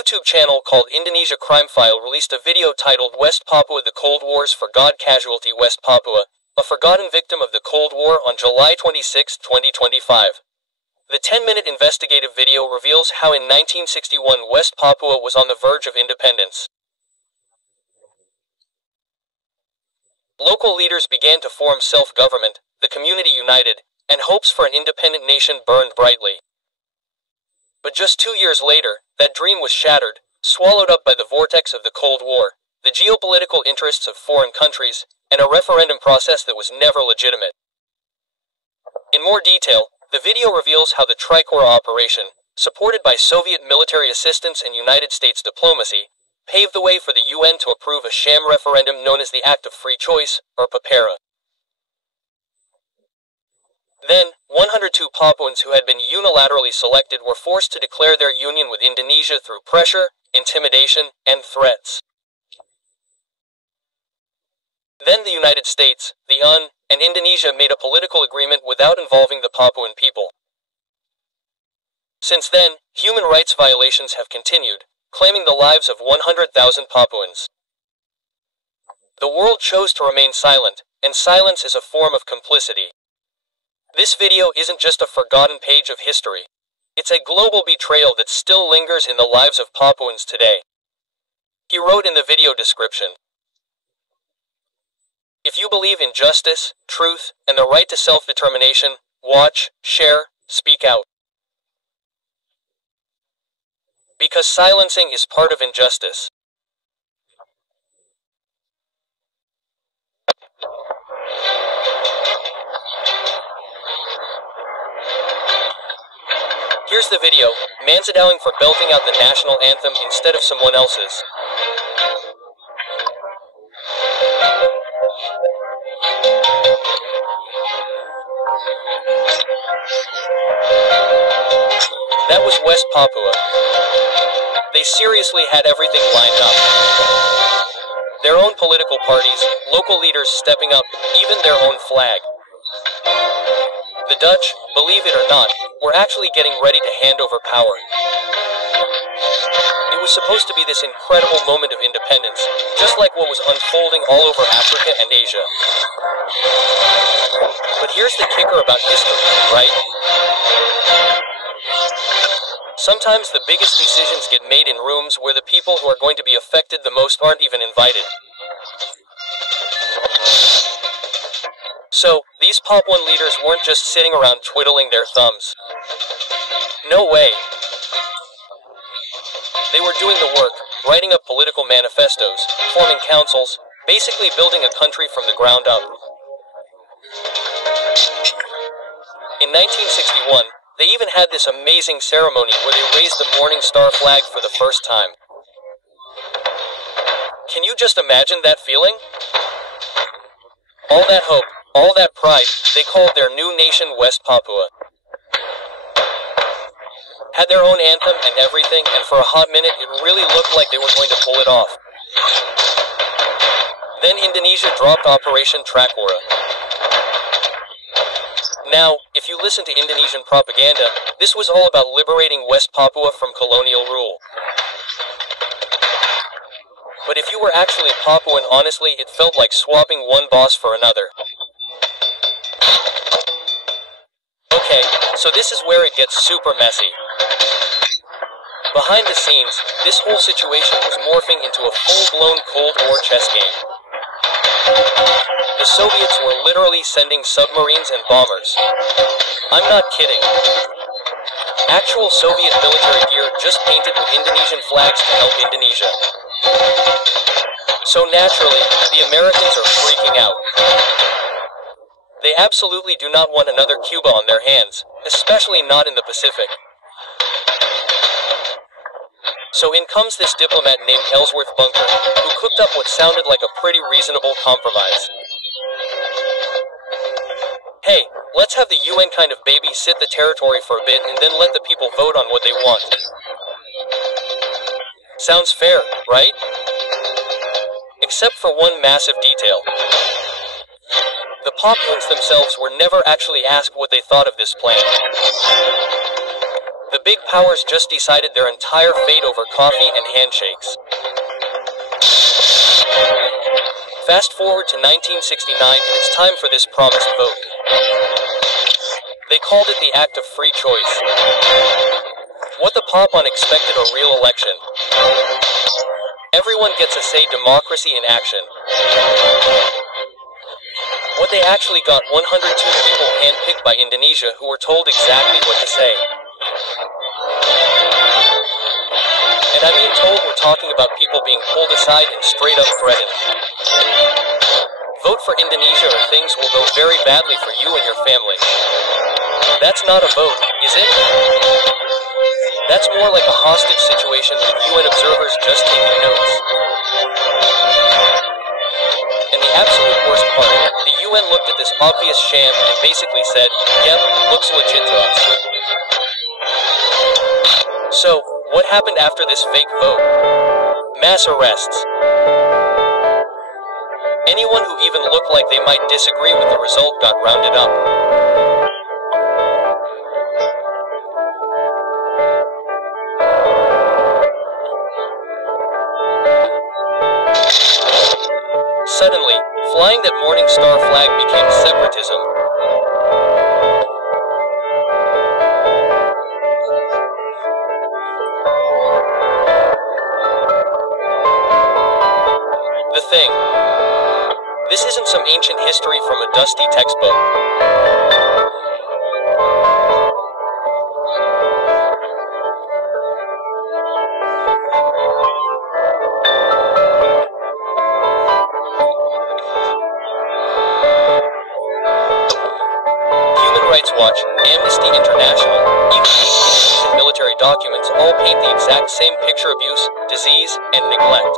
YouTube channel called Indonesia Crime File released a video titled West Papua: The Cold War's Forgot Casualty. West Papua, a forgotten victim of the Cold War, on July 26, 2025. The 10-minute investigative video reveals how in 1961 West Papua was on the verge of independence. Local leaders began to form self-government, the community united, and hopes for an independent nation burned brightly. But just 2 years later, that dream was shattered, swallowed up by the vortex of the Cold War, the geopolitical interests of foreign countries, and a referendum process that was never legitimate. In more detail, the video reveals how the Trikora operation, supported by Soviet military assistance and United States diplomacy, paved the way for the UN to approve a sham referendum known as the Act of Free Choice, or PAPERA. Then, 102 Papuans who had been unilaterally selected were forced to declare their union with Indonesia through pressure, intimidation, and threats. Then the United States, the UN, and Indonesia made a political agreement without involving the Papuan people. Since then, human rights violations have continued, claiming the lives of 100,000 Papuans. The world chose to remain silent, and silence is a form of complicity. This video isn't just a forgotten page of history. It's a global betrayal that still lingers in the lives of Papuans today. He wrote in the video description, "If you believe in justice, truth, and the right to self-determination, watch, share, speak out. Because silencing is part of injustice." Here's the video, Mansadowing for belting out the national anthem instead of someone else's. That was West Papua. They seriously had everything lined up. Their own political parties, local leaders stepping up, even their own flag. The Dutch, believe it or not, were actually getting ready to hand over power. It was supposed to be this incredible moment of independence, just like what was unfolding all over Africa and Asia. But here's the kicker about history, right? Sometimes the biggest decisions get made in rooms where the people who are going to be affected the most aren't even invited. So, these Papuan leaders weren't just sitting around twiddling their thumbs. No way. They were doing the work, writing up political manifestos, forming councils, basically building a country from the ground up. In 1961, they even had this amazing ceremony where they raised the Morning Star flag for the first time. Can you just imagine that feeling? All that hope, all that pride, they called their new nation West Papua. Had their own anthem and everything, and for a hot minute it really looked like they were going to pull it off. Then Indonesia dropped Operation Trikora. Now, if you listen to Indonesian propaganda, this was all about liberating West Papua from colonial rule. But if you were actually Papuan, honestly, it felt like swapping one boss for another. Okay, so this is where it gets super messy. Behind the scenes, this whole situation was morphing into a full-blown Cold War chess game. The Soviets were literally sending submarines and bombers. I'm not kidding. Actual Soviet military gear just painted with Indonesian flags to help Indonesia. So naturally, the Americans are freaking out. They absolutely do not want another Cuba on their hands, especially not in the Pacific. So in comes this diplomat named Ellsworth Bunker, who cooked up what sounded like a pretty reasonable compromise. Hey, let's have the UN kind of babysit the territory for a bit and then let the people vote on what they want. Sounds fair, right? Except for one massive detail. The Papuans themselves were never actually asked what they thought of this plan. The big powers just decided their entire fate over coffee and handshakes. Fast forward to 1969, and it's time for this promised vote. They called it the Act of Free Choice. What the pop-on expected a real election. Everyone gets a say, democracy in action. What they actually got, 102 people handpicked by Indonesia who were told exactly what to say. And I mean told, we're talking about people being pulled aside and straight up threatened. Vote for Indonesia or things will go very badly for you and your family. That's not a vote, is it? That's more like a hostage situation with UN observers just taking notes. And the absolute worst part, the UN looked at this obvious sham and basically said, yep, looks legit to us. So, what happened after this fake vote? Mass arrests. Anyone who even looked like they might disagree with the result got rounded up. Suddenly, flying that Morning Star flag became separatism. The thing. This isn't some ancient history from a dusty textbook. Human Rights Watch, Amnesty International, even Indonesian military documents all paint the exact same picture: abuse, disease, and neglect.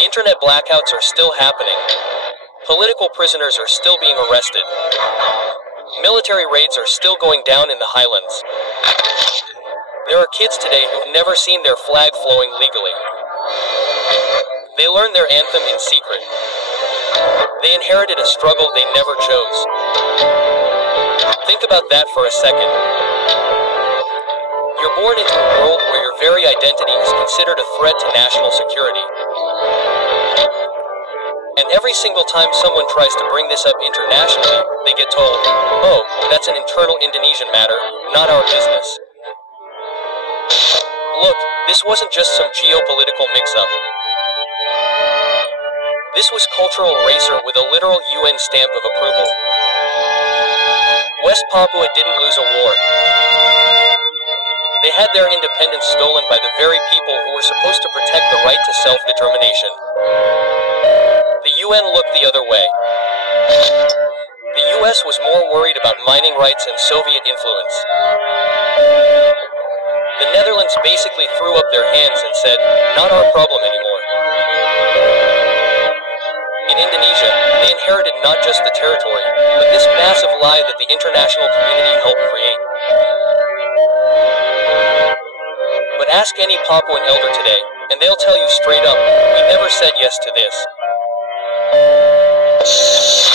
Internet blackouts are still happening. Political prisoners are still being arrested. Military raids are still going down in the highlands. There are kids today who've never seen their flag flowing legally. They learned their anthem in secret. They inherited a struggle they never chose. Think about that for a second. You're born into a world where your very identity is considered a threat to national security. And every single time someone tries to bring this up internationally, they get told, oh, that's an internal Indonesian matter, not our business. Look, this wasn't just some geopolitical mix-up. This was cultural erasure with a literal UN stamp of approval. West Papua didn't lose a war. They had their independence stolen by the very people who were supposed to protect the right to self-determination. The UN looked the other way. The US was more worried about mining rights and Soviet influence. The Netherlands basically threw up their hands and said, not our problem anymore. In Indonesia, they inherited not just the territory, but this massive lie that the international community helped create. But ask any Papuan elder today, and they'll tell you straight up, we never said yes to this.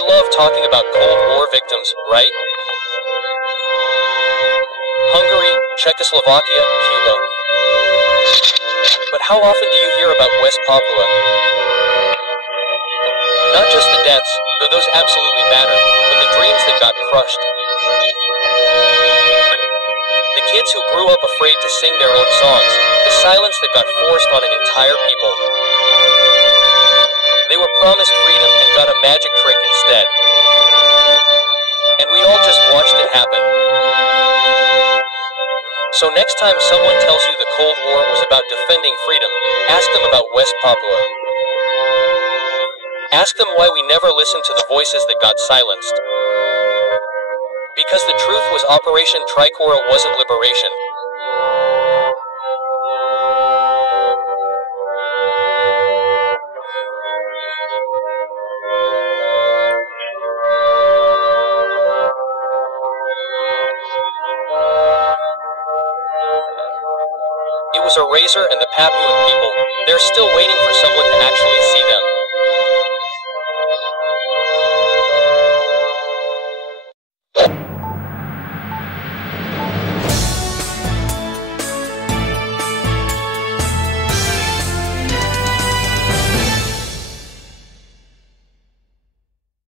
We love talking about Cold War victims, right? Hungary, Czechoslovakia, Cuba. But how often do you hear about West Papua? Not just the deaths, though those absolutely matter, but the dreams that got crushed. The kids who grew up afraid to sing their own songs, the silence that got forced on an entire people. They were promised freedom and got a magic trick instead. And we all just watched it happen. So next time someone tells you the Cold War was about defending freedom, ask them about West Papua. Ask them why we never listened to the voices that got silenced. Because the truth was Operation Tricora wasn't liberation. It was a razor and the Papuan people. They're still waiting for someone to actually